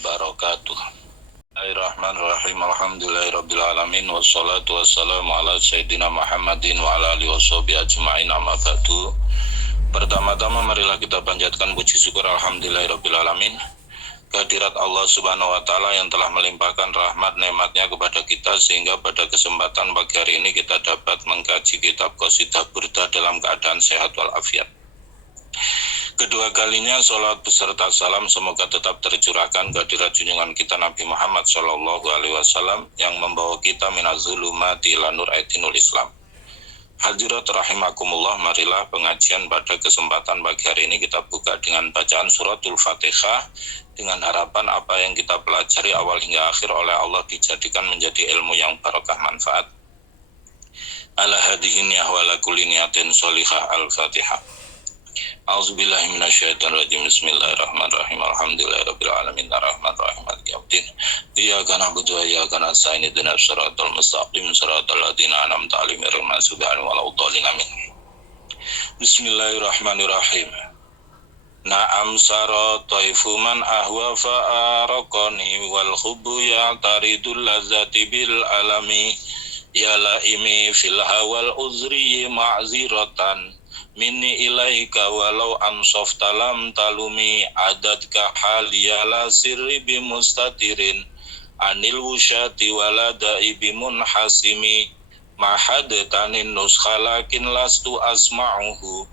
wabarakatuh. Bismillahirrahmanirrahim. Alhamdulillahirabbil alamin wassalatu wassalamu ala sayyidina Muhammadin wa ala alihi washabihi ajmain amma ba'du. Pertama-tama marilah kita panjatkan puji syukur alhamdulillahirabbil alamin kehadirat Allah Subhanahu wa taala yang telah melimpahkan rahmat nikmatnya kepada kita sehingga pada kesempatan pagi hari ini kita dapat mengkaji kitab Qasidah Burdah dalam keadaan sehat walafiat. Kedua kalinya salat beserta salam semoga tetap tercurahkan kehadirat junjungan kita Nabi Muhammad SAW yang membawa kita minaz zulumati ila nur ainul Islam. Hadirat rahimakumullah, marilah pengajian pada kesempatan pagi hari ini kita buka dengan bacaan suratul Fatihah dengan harapan apa yang kita pelajari awal hingga akhir oleh Allah dijadikan menjadi ilmu yang barokah manfaat. Ala hadihi niyah wa ala kulli niyatin sholihah. Al-Fatihah. A'udzubillahi minasyaitonirrajim. Bismillahirrahmanirrahim. Alhamdulillahirabbil alamin arrahmanirrahim maliki yaumiddin. Iyyaka na'budu wa iyyaka nasta'in ihdinas siratal mustaqim siratal ladzina an'amta 'alaihim ghairil maghdubi 'alaihim waladdallin. Amin. Bismillahirrahmanirrahim. Na'am sara taifu man ahwa fa'araqani wal hubbu ya'taridul ladzati bil alami ya laimi fil hawal uzri ma'ziratan minni ilaika walau ansof talam talumi adadka haliyala sirri bimustatirin anil wusyati waladai bimunhasimi mahadetanin nuskhalakin lastu asma'uhu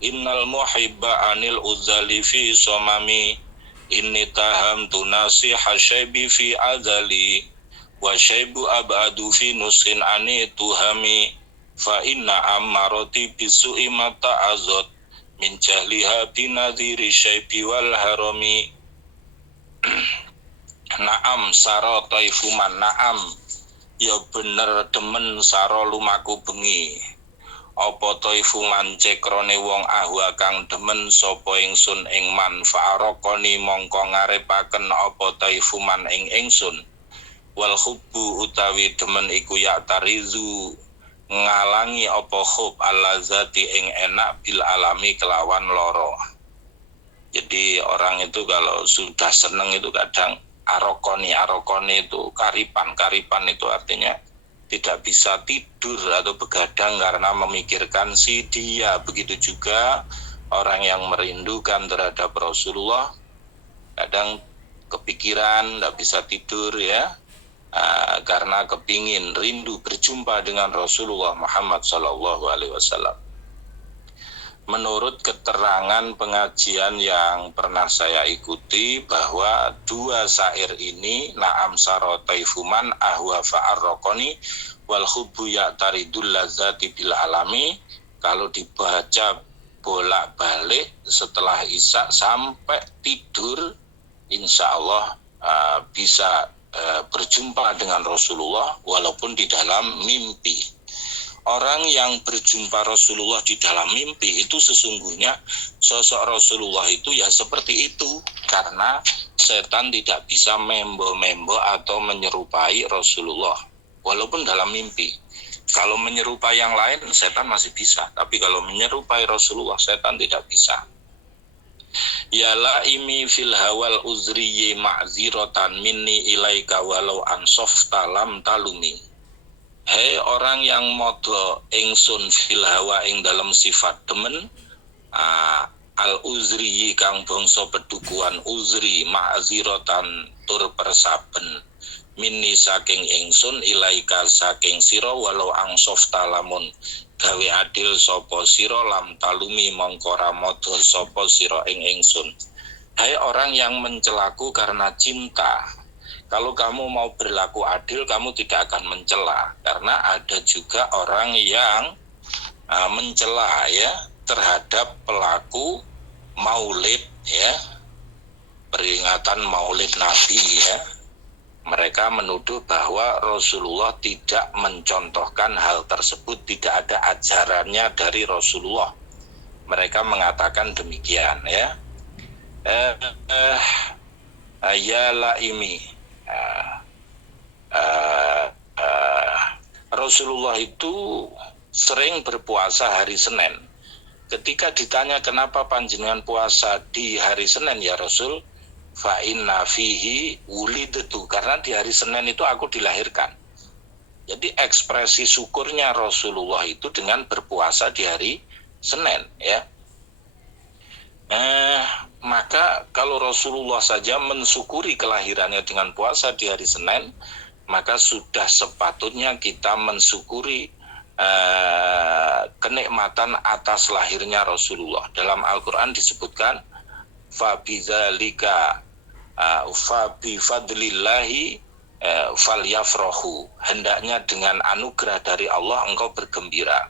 innal muhibba anil uzali fi somami inni taham tunasi hasyaibi fi azali wa syaibu abadu fi nusin ani tuhami fa inna ammaroti bisu'i mata azot min jahliha binadhiri syaibi wal harami. Naam saro taifuman, naam ya bener demen saro lumaku bengi apa taifuman cekrone wong ahwa kang demen sapa ingsun ing man fa'arokoni mongko ngarepaken apa taifuman ing ingsun wal hubbu utawi demen iku ya tarizu ngalangi apa khub al-lazati ing enak bil alami kelawan loro. Jadi orang itu kalau sudah seneng itu kadang arokoni itu karipan itu artinya tidak bisa tidur atau begadang karena memikirkan si dia. Begitu juga orang yang merindukan terhadap Rasulullah kadang kepikiran, tidak bisa tidur ya. Karena kepingin rindu berjumpa dengan Rasulullah Muhammad SAW. Menurut keterangan pengajian yang pernah saya ikuti bahwa dua syair ini na'am saro taifuman ahwa fa'arrokoni wal hubbu ya'taridul lazati bil alami kalau dibaca bolak-balik setelah isya sampai tidur insya Allah bisa berjumpa dengan Rasulullah walaupun di dalam mimpi. Orang yang berjumpa Rasulullah di dalam mimpi itu sesungguhnya sosok Rasulullah itu ya seperti itu karena setan tidak bisa membo-membo atau menyerupai Rasulullah walaupun dalam mimpi. Kalau menyerupai yang lain setan masih bisa, tapi kalau menyerupai Rasulullah setan tidak bisa. Ya laimi fil hawal uzriyi ma'ziratan minni ilaika walau ansof talam talumi. Hei orang yang modo ingsun fil hawa ing dalam sifat demen al uzriyi kang bangsa pedukuan uzri ma'ziratan tur persaben minni saking ingsun ilaika saking sira walau ansof talamun gawe adil sapa sira lam talumi mongko ra modho sapa sira ing ingsun. Hai orang yang mencelaku karena cinta, kalau kamu mau berlaku adil kamu tidak akan mencela karena ada juga orang yang mencela ya terhadap pelaku maulid ya, peringatan maulid Nabi ya. Mereka menuduh bahwa Rasulullah tidak mencontohkan hal tersebut, tidak ada ajarannya dari Rasulullah. Mereka mengatakan demikian ya. Ya laimi. Rasulullah itu sering berpuasa hari Senin. Ketika ditanya kenapa panjenengan puasa di hari Senin ya Rasul, fa inna fihi wulidtu, karena di hari Senin itu aku dilahirkan. Jadi ekspresi syukurnya Rasulullah itu dengan berpuasa di hari Senin, ya. Maka kalau Rasulullah saja mensyukuri kelahirannya dengan puasa di hari Senin, maka sudah sepatutnya kita mensyukuri kenikmatan atas lahirnya Rasulullah. Dalam Al-Quran disebutkan fabidzalika fabifadlillahi falyafrahu, hendaknya dengan anugerah dari Allah engkau bergembira.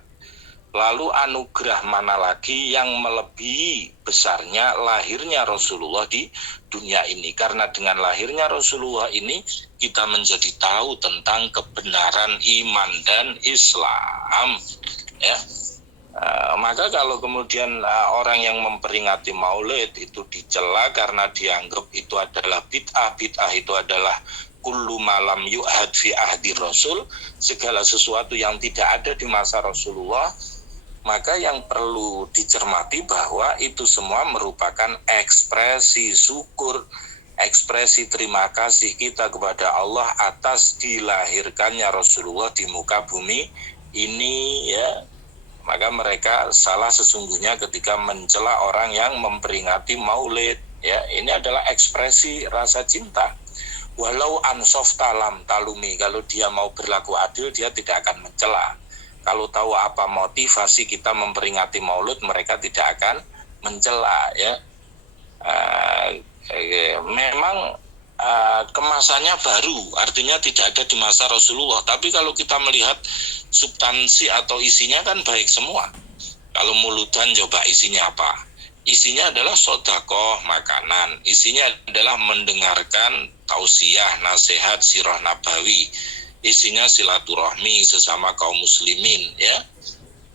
Lalu anugerah mana lagi yang melebihi besarnya lahirnya Rasulullah di dunia ini? Karena dengan lahirnya Rasulullah ini kita menjadi tahu tentang kebenaran iman dan Islam, ya. Maka kalau kemudian orang yang memperingati Maulid itu dicela karena dianggap itu adalah bid'ah itu adalah kullu malam yu'had fi ahdi Rasul, segala sesuatu yang tidak ada di masa Rasulullah, maka yang perlu dicermati bahwa itu semua merupakan ekspresi syukur, ekspresi terima kasih kita kepada Allah atas dilahirkannya Rasulullah di muka bumi ini, ya. Maka mereka salah sesungguhnya ketika mencela orang yang memperingati Maulid, ya. Ini adalah ekspresi rasa cinta. Walau ansof talam talumi, kalau dia mau berlaku adil dia tidak akan mencela. Kalau tahu apa motivasi kita memperingati Maulid, mereka tidak akan mencela, ya. Memang kemasannya baru, artinya tidak ada di masa Rasulullah. Tapi kalau kita melihat substansi atau isinya kan baik semua. Kalau Muludan coba isinya apa? Isinya adalah sodakoh, makanan. Isinya adalah mendengarkan tausiah, nasihat, sirah nabawi. Isinya silaturahmi sesama kaum muslimin, ya.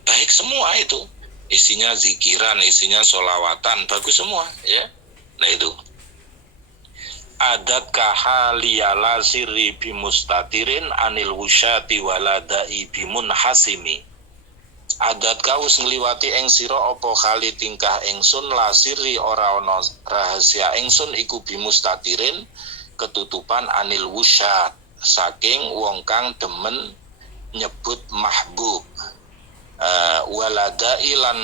Baik semua itu. Isinya zikiran, isinya sholawatan, bagus semua, ya. Nah itu. Adat kahaliyala sirri bimustatirin anil wusyati waladai bimun hasimi. Adat kaus ngliwati ing sira apa kali tingkah ingsun lasiri ora ana rahasia ingsun iku bimustatirin ketutupan anil wusyat saking wong kang demen nyebut mahbub. Waladai lan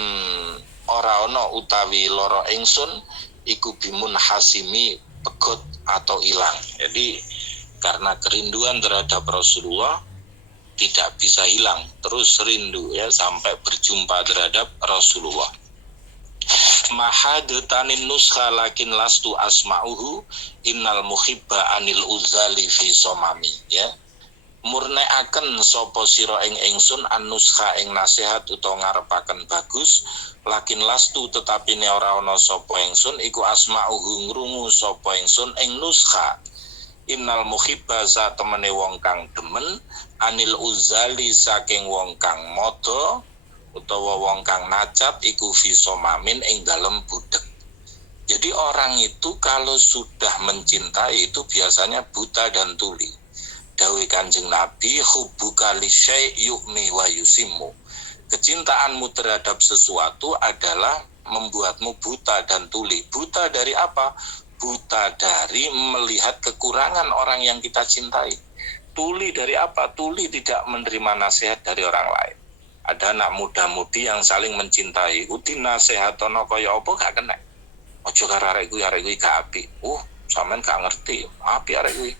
ora ana utawi loro ingsun iku bimun hasimi, pegot atau hilang. Jadi karena kerinduan terhadap Rasulullah tidak bisa hilang, terus rindu, ya, sampai berjumpa terhadap Rasulullah. Mahadetanin nuskha lakin lastu asma'uhu innal muhibba anil uzali fi somami, ya. Murnekaken sapa sira ing ingsun an nuskha ing nasihat utawa ngarepaken bagus, lakin lastu tetapi ne ora ana sapa ingsun iku asma'uhu ngrungu sapa ingsun ing nuskha. Innal muhibba sa temene wong kang demen anil uzali saking wong kang modo utawa wong kang nacat iku fi somamin ing dalem budek. Jadi orang itu kalau sudah mencintai itu biasanya buta dan tuli. Dawuh Kanjeng Nabi, hubbuka li syai' yu'mi wa yusimmu. Kecintaanmu terhadap sesuatu adalah membuatmu buta dan tuli. Buta dari apa? Buta dari melihat kekurangan orang yang kita cintai. Tuli dari apa? Tuli tidak menerima nasihat dari orang lain. Ada anak muda-mudi yang saling mencintai. Uti nasihatono kaya apa gak kena. Ojo karo arek kuwi gak apik. Sampean gak ngerti. Apik arek kuwi.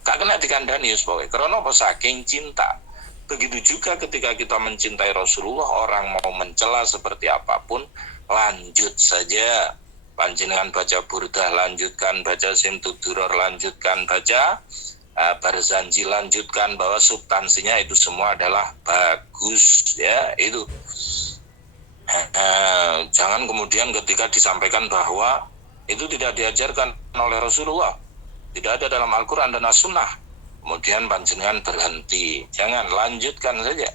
Gak kena dikandani wis pokoke. Karena apa? Saking cinta. Begitu juga ketika kita mencintai Rasulullah, orang mau mencela seperti apapun, lanjut saja. Panjenengan baca burdah, lanjutkan baca simtuduror, lanjutkan baca barzanji, lanjutkan, bahwa substansinya itu semua adalah bagus, ya. Itu jangan kemudian ketika disampaikan bahwa itu tidak diajarkan oleh Rasulullah, tidak ada dalam Al-Quran dan As-Sunnah, kemudian panjenengan berhenti. Jangan, lanjutkan saja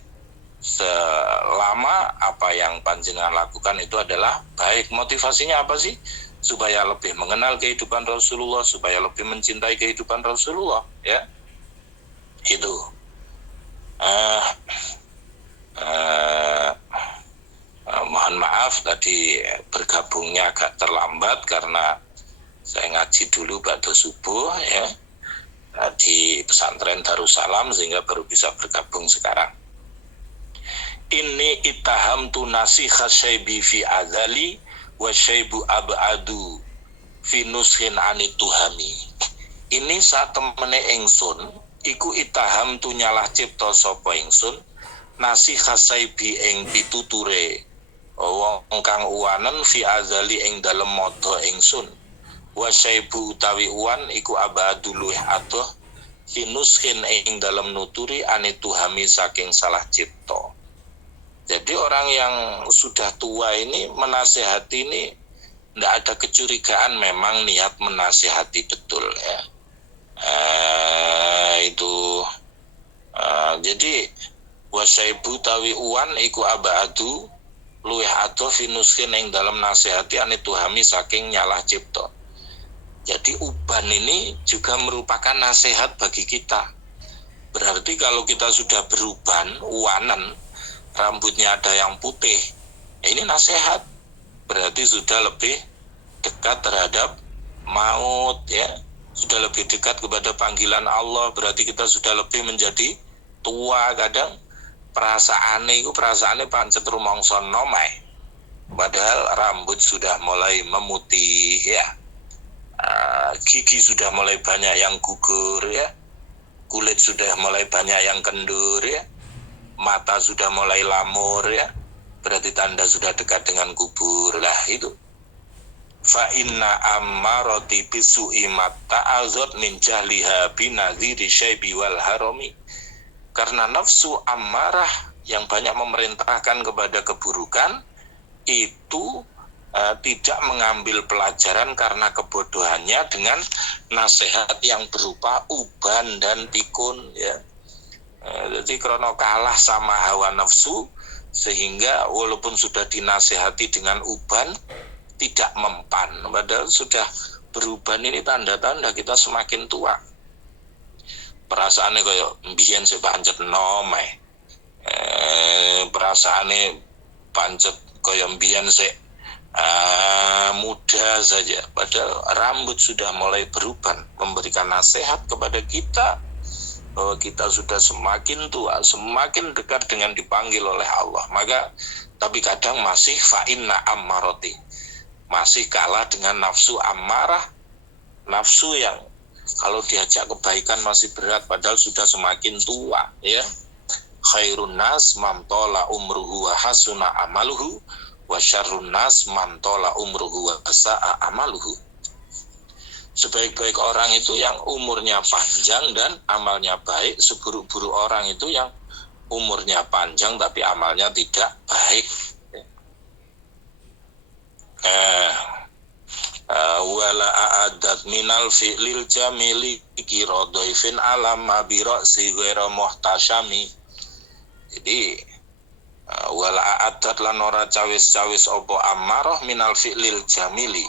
selama apa yang panjenengan lakukan itu adalah baik. Motivasinya apa sih? Supaya lebih mengenal kehidupan Rasulullah, supaya lebih mencintai kehidupan Rasulullah, ya. Itu mohon maaf tadi bergabungnya agak terlambat karena Saya ngaji dulu ba'da subuh ya di pesantren Darussalam sehingga baru bisa bergabung sekarang. Ini itaham tu nasikha syaibi fi azali wa syaibu ab'adu fi nushin anituhami. Ini saat temene ingsun iku itaham tu nyalah cipta sapa ingsun nasikha syaibi ing pituture wong kang uwanen fi azali ing dalem modho ingsun wa syaibu utawi uwan iku ab'adu luwih adoh fi nushin ing dalem nuturi anituhami saking salah cipta. Jadi orang yang sudah tua ini menasehati ini tidak ada kecurigaan, memang niat menasehati betul ya. Jadi wasaibu tawi uwan iku abadu luwih adoh finuskin yang dalam nasihati anituhami saking nyalah cipta. Jadi uban ini juga merupakan nasihat bagi kita. Berarti kalau kita sudah beruban, uwanan, rambutnya ada yang putih, ini nasihat, berarti sudah lebih dekat terhadap maut ya, sudah lebih dekat kepada panggilan Allah, berarti kita sudah lebih menjadi tua. Kadang perasaannya pancet rumangsa nomai, padahal rambut sudah mulai memutih ya, gigi sudah mulai banyak yang gugur ya, kulit sudah mulai banyak yang kendur ya, mata sudah mulai lamur ya, berarti tanda sudah dekat dengan kubur lah itu. Fa inna ammarati bisu'i matta'azat min jahliha binadhiri syaibi wal harami. Karena nafsu ammarah yang banyak memerintahkan kepada keburukan itu tidak mengambil pelajaran karena kebodohannya dengan nasihat yang berupa uban dan pikun ya. Jadi karena kalah sama hawa nafsu sehingga walaupun sudah dinasihati dengan uban tidak mempan, padahal sudah beruban. Ini tanda-tanda kita semakin tua. Perasaannya kayak mbiyen sik pancet nomeh, perasaannya pancet kayak mbiyen sik muda saja, padahal rambut sudah mulai beruban, memberikan nasihat kepada kita bahwa kita sudah semakin tua, semakin dekat dengan dipanggil oleh Allah. Maka tapi kadang masih fa'inna ammarati, masih kalah dengan nafsu ammarah, nafsu yang kalau diajak kebaikan masih berat padahal sudah semakin tua ya. Khairun nas man tala umruhu wa hasuna amaluhu wa syarrun nas man tala umruhu wa sa'a amaluhu. Sebaik-baik orang itu yang umurnya panjang dan amalnya baik. Seburuk-buruk orang itu yang umurnya panjang tapi amalnya tidak baik. Wala a'adat minal fi'lil jamili kirodoifin alam mabirasi ghairu muhtasyami. Jadi wala a'adat lan ora cawis-cawis opo amarah minal fi'lil jamili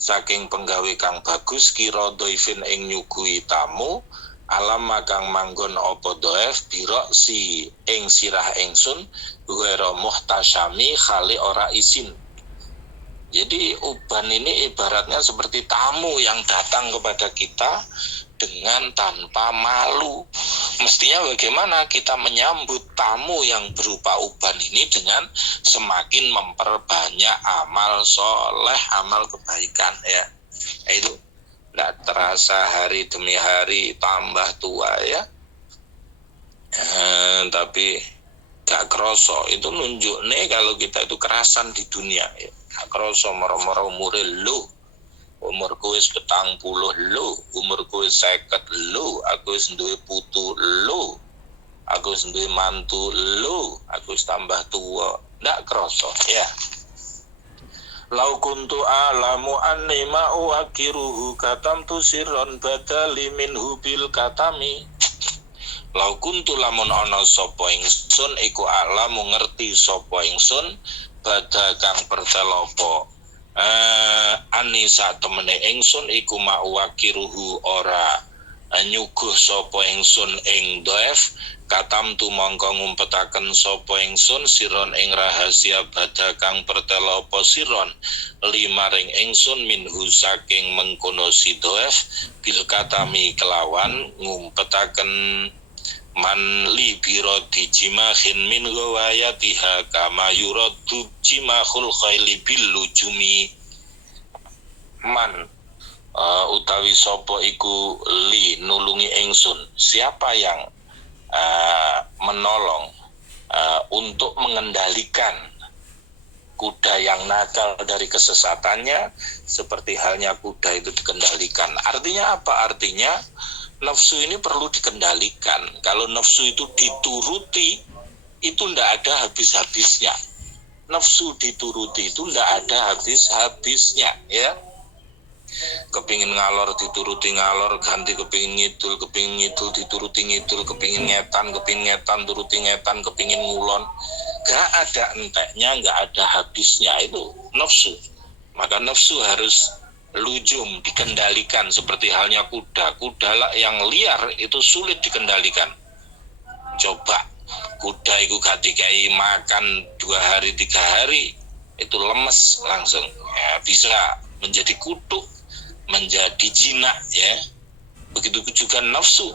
saking penggawe kang bagus kira doifin ing nyugui tamu alam kang manggon apa doef birok si ing sirah ingsun ghairu muhtasyami khali ora isin. Jadi uban ini ibaratnya seperti tamu yang datang kepada kita dengan tanpa malu. Mestinya bagaimana kita menyambut tamu yang berupa uban ini dengan semakin memperbanyak amal soleh, amal kebaikan ya. Itu tidak terasa hari demi hari tambah tua ya. Tapi gak kroso, itu nunjuk nih kalau kita itu kerasan di dunia ya. Gak kroso moro-moro umure lu, umurku wis 40 lu, umurku wis 50 lu, aku wis duwe putu lu, aku wis duwe mantu lu, aku wis tambah tua. Ndak kroso ya. Lau kuntu alamu anni ma'u akiruhu katam tu sirron badali minhu bil katami. Lau kuntu lamun ana sapa ingsun iku alamu ngerti sapa ingsun badha kang pertelopo anisa temene ingsun iku ma'u akiruhu ora nyuguh sapa ingsun ing dhaif katam tu mongko ngumpetaken sapa ingsun siron ing rahasia badha kang pertela apa siron limaring ingsun minhu saking mengkono si dhaif bil katami kelawan ngumpetaken man li biro dijimahin min gawayatiha kama yuradu jimahul khayli bil lujumi man utawi sapa iku li nulungi ingsun siapa yang menolong untuk mengendalikan kuda yang nakal dari kesesatannya seperti halnya kuda itu dikendalikan. Artinya apa? Artinya nafsu ini perlu dikendalikan. Kalau nafsu itu dituruti itu tidak ada habis-habisnya. Nafsu dituruti itu tidak ada habis-habisnya, ya. Kepingin ngalor dituruti ngalor, ganti kepingin ngidul dituruti ngidul, kepingin ngetan turuti ngetan, kepingin ngulon, gak ada enteknya, gak ada habisnya. Itu nafsu. Maka nafsu harus lujum, dikendalikan seperti halnya kuda lah yang liar itu sulit dikendalikan. Coba kuda itu gak dikai makan 2 hari 3 hari itu lemes langsung ya, bisa menjadi kutuk, menjadi jinak, ya. Begitu juga nafsu,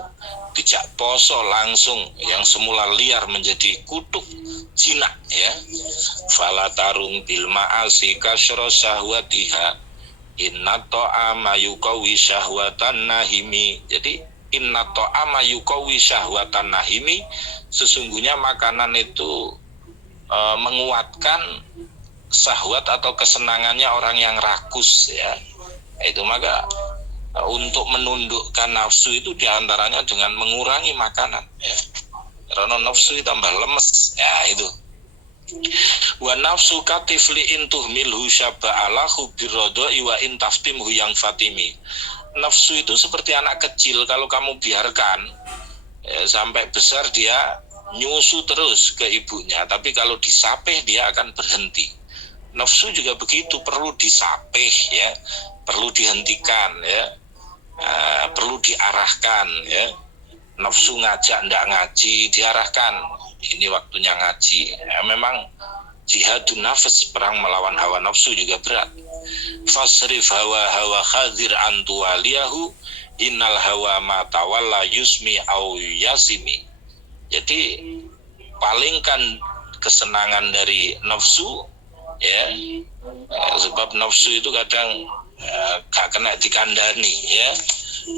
dijak poso langsung yang semula liar menjadi kutuk, jinak, ya. Fala tarung bil ma'asi kasra syahwatiha inna ta'ama yuqawi syahwatan nahimi. Jadi inna ta'ama yuqawi syahwatan nahimi, sesungguhnya makanan itu menguatkan syahwat atau kesenangannya orang yang rakus, ya. Itu maka untuk menundukkan nafsu itu diantaranya dengan mengurangi makanan, ya. Karena nafsu tambah lemes, ya itu. Wa nafsu katifli intuh milhu syaba'alahu birrodoi wa intaftimhu yang fatimi. Nafsu itu seperti anak kecil, kalau kamu biarkan ya, sampai besar dia nyusu terus ke ibunya, tapi kalau disapih dia akan berhenti. Nafsu juga begitu, perlu disapih, ya, perlu dihentikan, ya, perlu diarahkan, ya. Nafsu ngajak ndak ngaji, diarahkan, ini waktunya ngaji. Ya, memang jihadun nafas, perang melawan hawa nafsu juga berat. Fasrif hawa khadir antuwaliyahu innal hawa ma tawalla yusmi au yasimi. Jadi palingkan kesenangan dari nafsu, ya, sebab nafsu itu kadang gak kena dikandani, ya,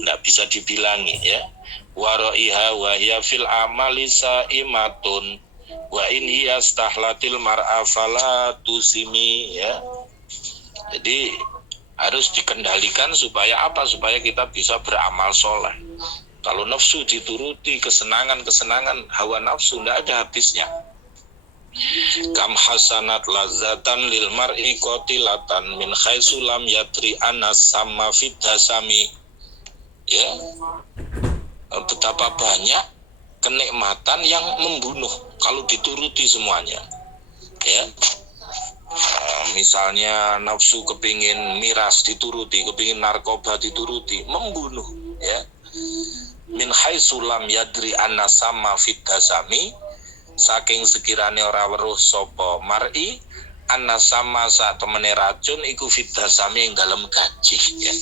nggak bisa dibilangi, ya. Waro'iha wa hiya fil amali sa'imatun wa in hiya stahlatil mar'a fala tusimi, ya. Jadi harus dikendalikan supaya apa? Supaya kita bisa beramal soleh. Kalau nafsu dituruti, kesenangan hawa nafsu tidak ada habisnya. Kam hasanat lazatan lil mar'i qatilatan min khaisu lam yatri anas sama fidasami, ya. Betapa banyak kenikmatan yang membunuh kalau dituruti semuanya, ya. Misalnya nafsu kepingin miras dituruti, kepingin narkoba dituruti, membunuh, ya. Min khaisu lam yadri anas sama fidasami, saking sekirane ora weruh sapa mar'i anasama sak temene racun iku fidasami ing dalem gajih, ya.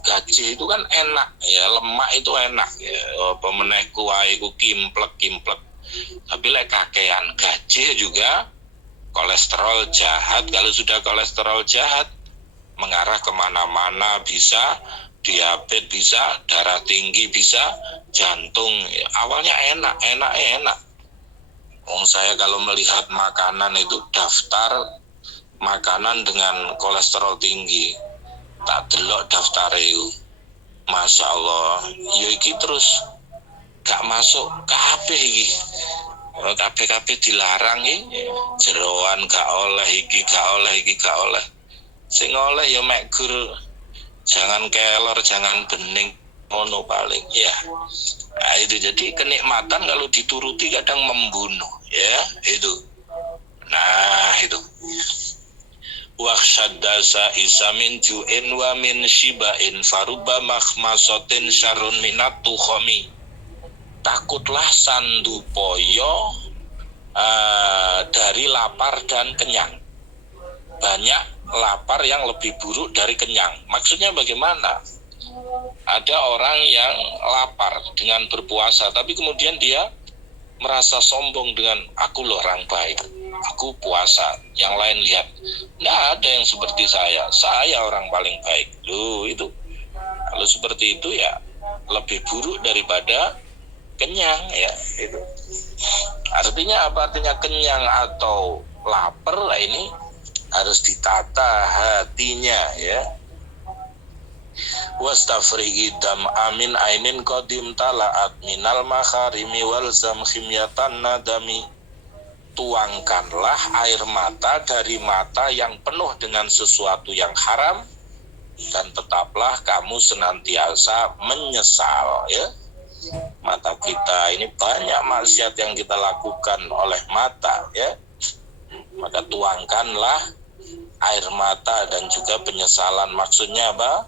Gajih itu kan enak, ya, lemak itu enak, ya. Apa meneh kuwahe iku kimplek. Tapi lek kakean gajih juga kolesterol jahat. Kalau sudah kolesterol jahat mengarah kemana-mana, bisa diabetes, bisa darah tinggi, bisa jantung. Ya, awalnya enak. Saya kalau melihat makanan itu daftar makanan dengan kolesterol tinggi, tak delok daftar itu, masya Allah, yo iki terus gak masuk kabeh iki, kabeh dilarang iki, jeroan gak oleh iki, gak oleh. Sing oleh ya mek gur, jangan kelor, jangan bening, ngono paling, ya. Nah, itu jadi kenikmatan kalau dituruti kadang membunuh, ya, itu. Nah, itu. Waqshaddasa isamin ju'in wa min shibain faruba makhmasotin syarun minat tuhomi. Takutlah sandupoyo dari lapar dan kenyang. Banyak lapar yang lebih buruk dari kenyang. Maksudnya bagaimana? Ada orang yang lapar dengan berpuasa, tapi kemudian dia merasa sombong dengan aku loh orang baik, aku puasa, yang lain lihat, nggak ada yang seperti saya orang paling baik. Loh itu, kalau seperti itu ya lebih buruk daripada kenyang ya. Itu artinya apa? Artinya kenyang atau lapar lah, ini harus ditata hatinya ya. Wastafrigi dam amin ainin qadim talaat minal makharimi wal zam khimyatan nadami. Tuangkanlah air mata dari mata yang penuh dengan sesuatu yang haram, dan tetaplah kamu senantiasa menyesal ya. Mata kita ini banyak maksiat yang kita lakukan oleh mata ya. Maka tuangkanlah air mata dan juga penyesalan. Maksudnya apa?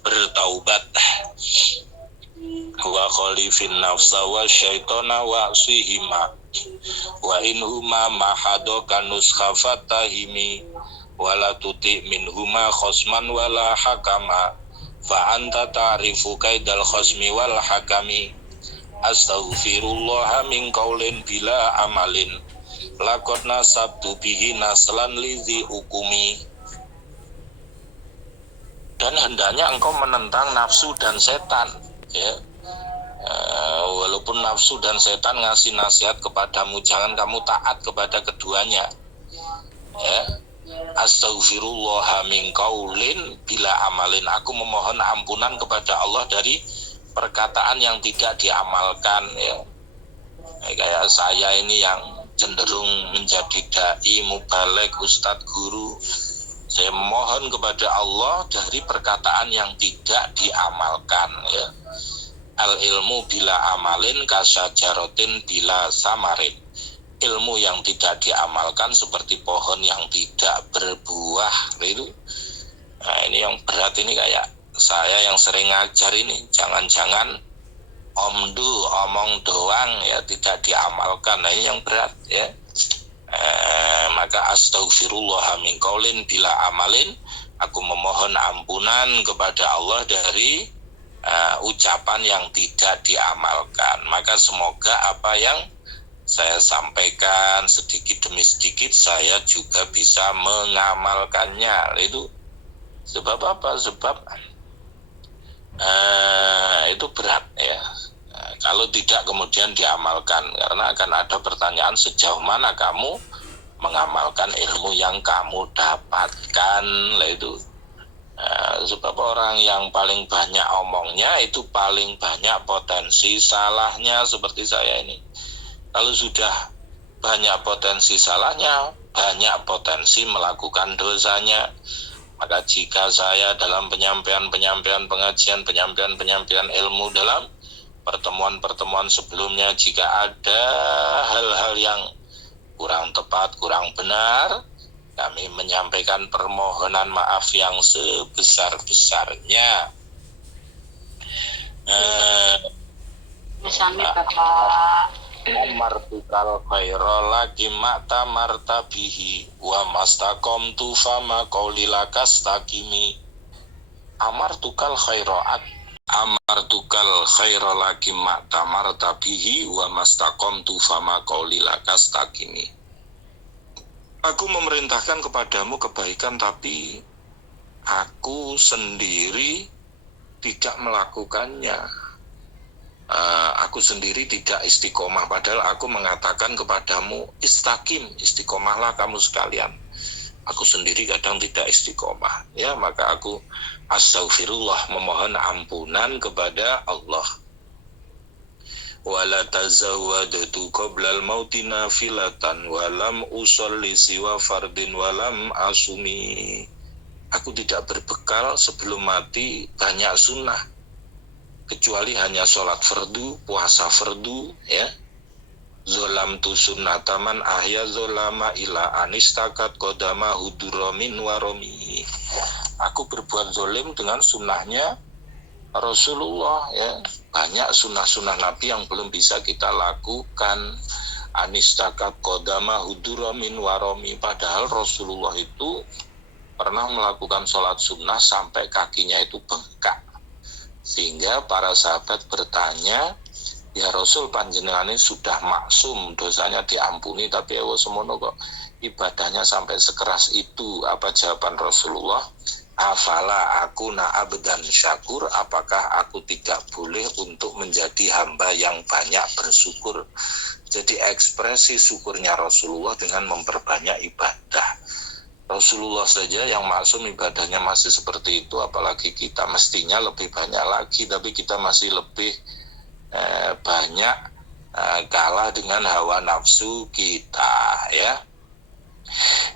Bertaubat. Wa khalifin nafsa wa syaitona wa sihima wa inhuma mahadoka nuskhafatahimi wala tuti minhuma khosman wala hakama fa anta ta'rifu kaidal khosmi wal hakami. Astaghfirullah min qaulin bila amalin laqad nasabtu bihi naslan lidhi ukumi. Dan hendaknya engkau menentang nafsu dan setan ya. Walaupun nafsu dan setan ngasih nasihat kepadamu, jangan kamu taat kepada keduanya ya. Astaghfirullah min qaulin bila amalin, aku memohon ampunan kepada Allah dari perkataan yang tidak diamalkan ya. Kayak saya ini yang cenderung menjadi dai, mubaligh, ustadz, guru, saya mohon kepada Allah dari perkataan yang tidak diamalkan ya. Al ilmu bila amalin kasajarotin bila samarin. Ilmu yang tidak diamalkan seperti pohon yang tidak berbuah itu. Nah, ini yang berat ini, kayak saya yang sering ngajar ini, jangan-jangan omong doang ya, tidak diamalkan. Nah, ini yang berat ya. Maka astaghfirullah min qaulin bila amalin, aku memohon ampunan kepada Allah dari ucapan yang tidak diamalkan. Maka semoga apa yang saya sampaikan sedikit demi sedikit saya juga bisa mengamalkannya. Itu sebab apa? Sebab itu berat ya. Kalau tidak kemudian diamalkan, karena akan ada pertanyaan sejauh mana kamu mengamalkan ilmu yang kamu dapatkan lah itu. Sebab orang yang paling banyak omongnya itu paling banyak potensi salahnya, seperti saya ini. Kalau sudah banyak potensi salahnya, banyak potensi melakukan dosanya. Maka jika saya dalam penyampaian penyampaian ilmu dalam pertemuan sebelumnya, jika ada hal-hal yang kurang tepat, kurang benar, kami menyampaikan permohonan maaf yang sebesar-besarnya. Sami Bapak. Amartukal khaira laki makta martabihi wa mastaqamtu fama qaulilakas takimi. Amartukal khaira laki makta martabihi wa mastaqamtu fama qaulilakas takimi. Aku memerintahkan kepadamu kebaikan, tapi aku sendiri tidak melakukannya. Aku sendiri tidak istiqomah, padahal aku mengatakan kepadamu istaqim, istiqomahlah kamu sekalian. Aku sendiri kadang tidak istiqomah ya, maka aku astaghfirullah, memohon ampunan kepada Allah. Wala tazawwadtu qablal mauti nafilatan walam usolli siwa fardin walam asumi. Aku tidak berbekal sebelum mati banyak sunnah, kecuali hanya sholat fardu, puasa fardu ya. zolam tu sunnataman ahya zolama ila anistakat kodama huduromin waromi. Aku berbuat zolim dengan sunnahnya Rasulullah, ya. Banyak sunnah-sunnah Nabi yang belum bisa kita lakukan. Anistakat kodama huduromin waromi. Padahal Rasulullah itu pernah melakukan sholat sunnah sampai kakinya itu bengkak. Sehingga para sahabat bertanya, ya Rasul, panjenengan ini sudah maksum, dosanya diampuni, tapi ewo semono kok ibadahnya sampai sekeras itu. Apa jawaban Rasulullah? Afala aku abdan syakur, apakah aku tidak boleh untuk menjadi hamba yang banyak bersyukur? Jadi ekspresi syukurnya Rasulullah dengan memperbanyak ibadah. Rasulullah saja yang maksum ibadahnya masih seperti itu, apalagi kita mestinya lebih banyak lagi, tapi kita masih lebih banyak kalah dengan hawa nafsu kita, ya.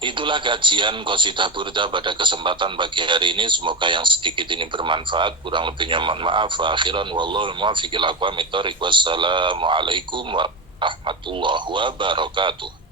Itulah kajian Qasidah Burda pada kesempatan pagi hari ini. Semoga yang sedikit ini bermanfaat, kurang lebihnya mohon maaf. Akhiran wallahul muwaffiq ila aqwamit thoriq. Wassalamualaikum warahmatullahi wabarakatuh.